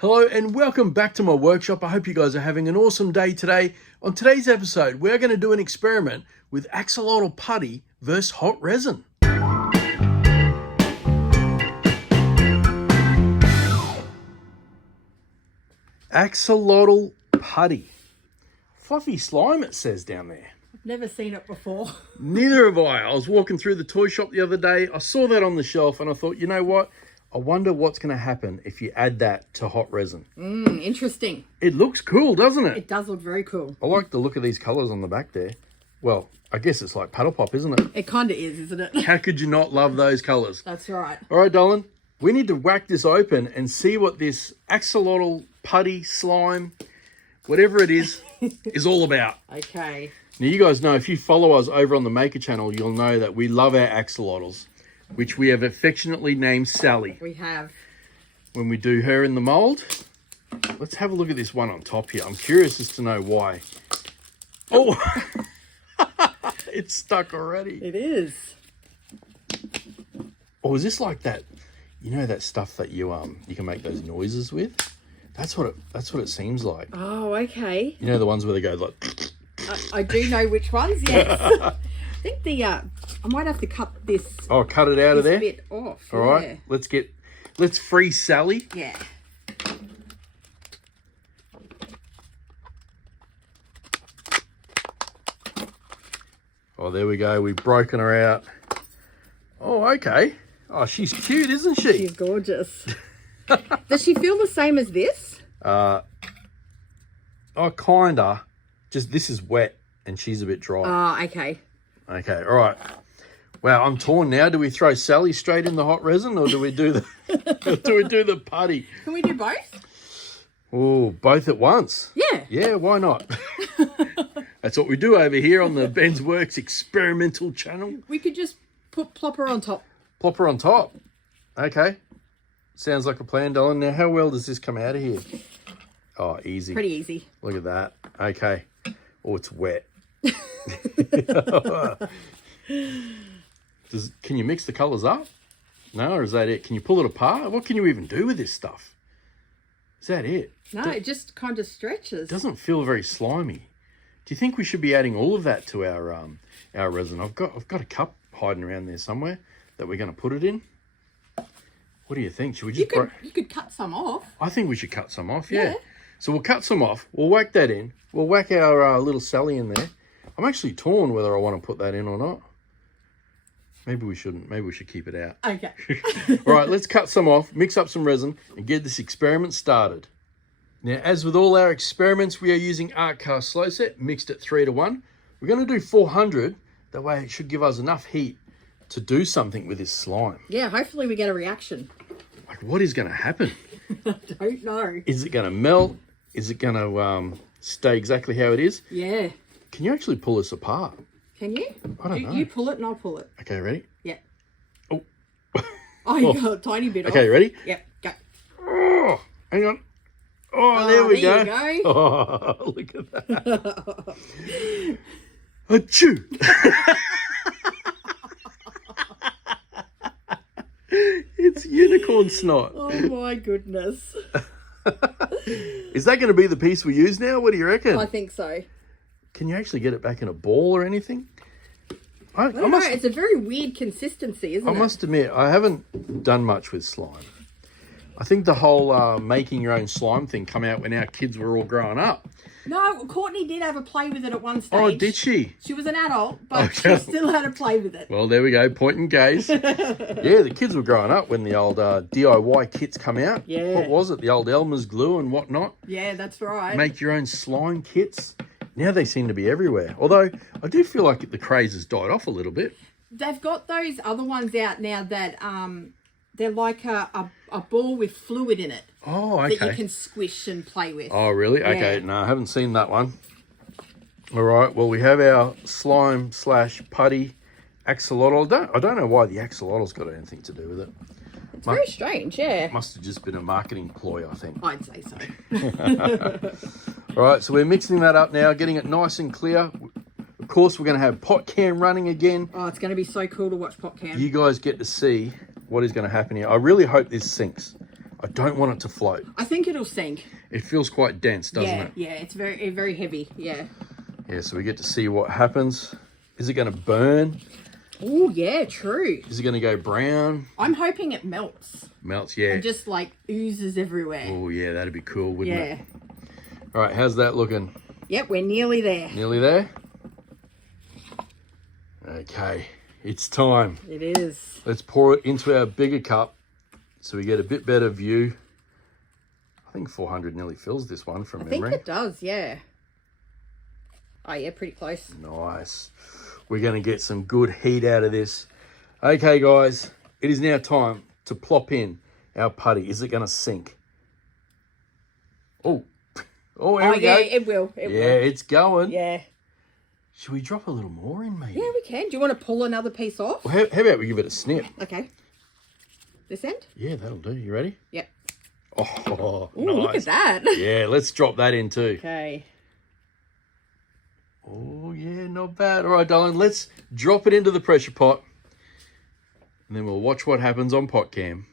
Hello and welcome back to my workshop. I hope you guys are having an awesome day today. On today's episode, we're going to do an experiment with axolotl putty versus hot resin. Axolotl putty. Fluffy slime, it says down there. I've never seen it before. Neither have I. I was walking through the toy shop the other day. I saw that on the shelf and I thought, you know what? I wonder what's going to happen if you add that to hot resin. Interesting. It looks cool, doesn't it? It does look very cool. I like the look of these colours on the back there. Well, I guess it's like paddle pop, isn't it? It kind of is, isn't it? How could you not love those colours? That's right. All right, darling. We need to whack this open and see what this axolotl putty slime, whatever it is all about. Okay. Now, you guys know, if you follow us over on the Maker channel, you'll know that we love our axolotls, which we have affectionately named Sally. We have. When we do her in the mould. Let's have a look at this one on top here. I'm curious as to know why. Oh, it's stuck already. It is. Or is this like that, you know, that stuff that you can make those noises with? That's what it seems like. Oh, okay. You know, the ones where they go like... I do know which ones, yes. I think I might have to cut this. Oh, cut it out of there? Bit off. All right, let's free Sally. Yeah. Oh, there we go. We've broken her out. Oh, okay. Oh, she's cute, isn't she? She's gorgeous. Does she feel the same as this? Oh, kinda. Just this is wet and she's a bit dry. Oh, okay. Okay, all right. Wow, I'm torn now. Do we throw Sally straight in the hot resin or do we do the putty? Can we do both? Oh, both at once? Yeah. Yeah, why not? That's what we do over here on the BENSWORX experimental channel. We could just plop her on top. Plop her on top. Okay. Sounds like a plan, darling. Now, how well does this come out of here? Oh, easy. Pretty easy. Look at that. Okay. Oh, it's wet. Can you mix the colours up? No, or is that it? Can you pull it apart? What can you even do with this stuff? Is that it? No, it just kind of stretches. It doesn't feel very slimy. Do you think we should be adding all of that to our resin? I've got a cup hiding around there somewhere that we're going to put it in. What do you think? Should we just... You could cut some off. I think we should cut some off, yeah. So we'll cut some off. We'll whack that in. We'll whack our little Sally in there. I'm actually torn whether I want to put that in or not. Maybe we shouldn't. Maybe we should keep it out. Okay. All right, let's cut some off, mix up some resin, and get this experiment started. Now, as with all our experiments, we are using Art Cast Slow Set, mixed at 3:1. We're going to do 400. That way it should give us enough heat to do something with this slime. Yeah, hopefully we get a reaction. Like, what is going to happen? I don't know. Is it going to melt? Is it going to stay exactly how it is? Yeah. Can you actually pull this apart? Can you? I don't know. You pull it and I'll pull it. Okay, ready? Yeah. Oh. Oh, you got a tiny bit off. Okay, ready? Yep, go. Oh, hang on. Oh, there we go. There you go. Oh, look at that. Achoo. It's unicorn snot. Oh my goodness. Is that going to be the piece we use now? What do you reckon? I think so. Can you actually get it back in a ball or anything? I don't know. It's a very weird consistency, isn't it? I must admit, I haven't done much with slime. I think the whole making your own slime thing come out when our kids were all growing up. No, Courtney did have a play with it at one stage. Oh, did she? She was an adult, but she still had a play with it. Well, there we go. Point and gaze. Yeah, the kids were growing up when the old DIY kits come out. Yeah. What was it? The old Elmer's glue and whatnot. Yeah, that's right. Make your own slime kits. Now they seem to be everywhere. Although, I do feel like the craze has died off a little bit. They've got those other ones out now that they're like a ball with fluid in it. Oh, okay. That you can squish and play with. Oh, really? Yeah. Okay, no, I haven't seen that one. All right, well, we have our slime / putty axolotl. I don't know why the axolotl's got anything to do with it. It's very strange, yeah. Must have just been a marketing ploy, I think. I'd say so. All right, so we're mixing that up now, getting it nice and clear. Of course, we're going to have pot cam running again. Oh, it's going to be so cool to watch pot cam. You guys get to see what is going to happen here. I really hope this sinks. I don't want it to float. I think it'll sink. It feels quite dense, doesn't it? Yeah, it's very heavy. Yeah. Yeah, so we get to see what happens. Is it going to burn? Oh, yeah, true. Is it going to go brown? I'm hoping it melts. Melts, yeah. And just like oozes everywhere. Oh, yeah, that'd be cool, wouldn't it? Yeah. All right, how's that looking? Yep, we're nearly there. Nearly there? Okay, it's time. It is. Let's pour it into our bigger cup so we get a bit better view. I think 400 nearly fills this one from memory. I think it does, yeah. Oh, yeah, pretty close. Nice. We're going to get some good heat out of this. Okay, guys, it is now time to plop in our putty. Is it going to sink? Oh, here we go. Yeah, it will. It will. It's going. Yeah. Should we drop a little more in, maybe? Yeah, we can. Do you want to pull another piece off? Well, how about we give it a snip? Okay. This end? Yeah, that'll do. You ready? Yep. Oh, Ooh, nice. look at that. Yeah, let's drop that in too. Okay. Oh, yeah, not bad. All right, darling, let's drop it into the pressure pot. And then we'll watch what happens on pot cam.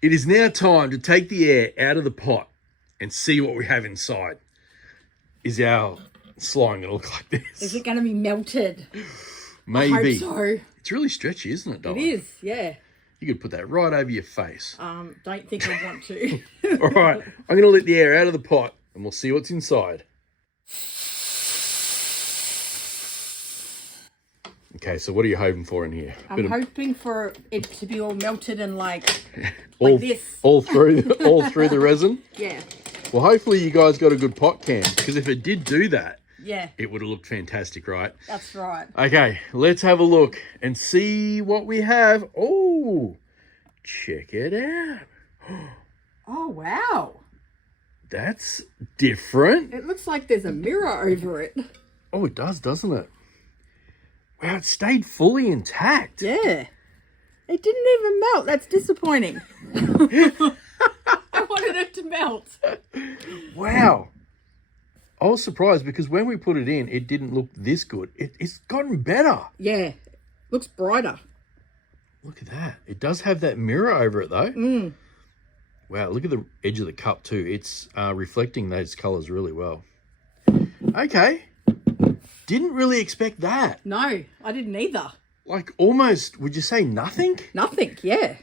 It is now time to take the air out of the pot and see what we have inside. Is our slime going to look like this? Is it going to be melted? Maybe. I hope so. It's really stretchy, isn't it, darling? It is, yeah. You could put that right over your face. Don't think I want to. All right, I'm going to let the air out of the pot and we'll see what's inside. Okay, so what are you hoping for in here? I'm hoping for it to be all melted and like this. All through the resin? Yeah. Well, hopefully you guys got a good pot cam, because if it did do that, Yeah. it would have looked fantastic, right? That's right. Okay, let's have a look and see what we have. Oh, check it out. Oh, wow. That's different. It looks like there's a mirror over it. Oh, it does, doesn't it? Wow, it stayed fully intact. Yeah. It didn't even melt. That's disappointing. I wanted it to melt. Wow. I was surprised because when we put it in, it didn't look this good. It's gotten better. Yeah. Looks brighter. Look at that. It does have that mirror over it, though. Mm. Wow, look at the edge of the cup, too. It's reflecting those colours really well. Okay. Didn't really expect that. No, I didn't either. Like almost, would you say nothing? Nothing, yeah.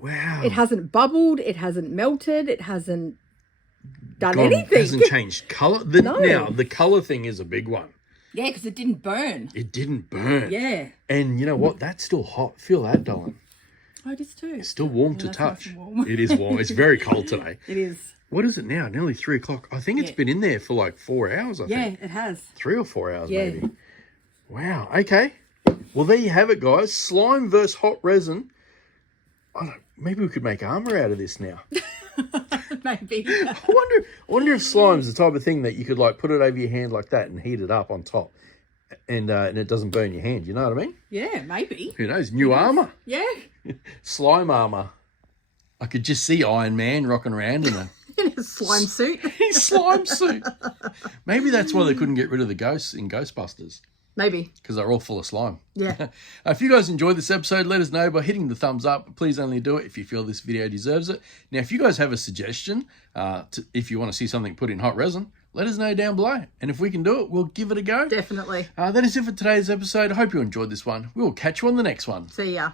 Wow. It hasn't bubbled. It hasn't melted. It hasn't done anything. It hasn't changed colour. No. Now, the colour thing is a big one. Yeah, because it didn't burn. It didn't burn. Yeah. And you know what? That's still hot. Feel that, darling. Oh, it is too. It's still warm to that's touch. nice and warm. It is warm. It's very cold today. It is. What is it now? Nearly 3 o'clock. I think it's been in there for like 4 hours, I think. Yeah, it has. 3 or 4 hours, Yeah. maybe. Wow. Okay. Well, there you have it, guys. Slime versus hot resin. Maybe we could make armor out of this now. Maybe. I wonder if slime's the type of thing that you could like put it over your hand like that and heat it up on top, and it doesn't burn your hand. You know what I mean? Yeah, maybe. Who knows? New armor, Yeah. slime armor. I could just see Iron Man rocking around in a In a slime suit. slime suit. Maybe that's why they couldn't get rid of the ghosts in Ghostbusters. Maybe. Because they're all full of slime. Yeah. If you guys enjoyed this episode, let us know by hitting the thumbs up. Please only do it if you feel this video deserves it. Now, if you guys have a suggestion, if you want to see something put in hot resin, let us know down below. And if we can do it, we'll give it a go. Definitely. That is it for today's episode. I hope you enjoyed this one. We will catch you on the next one. See ya.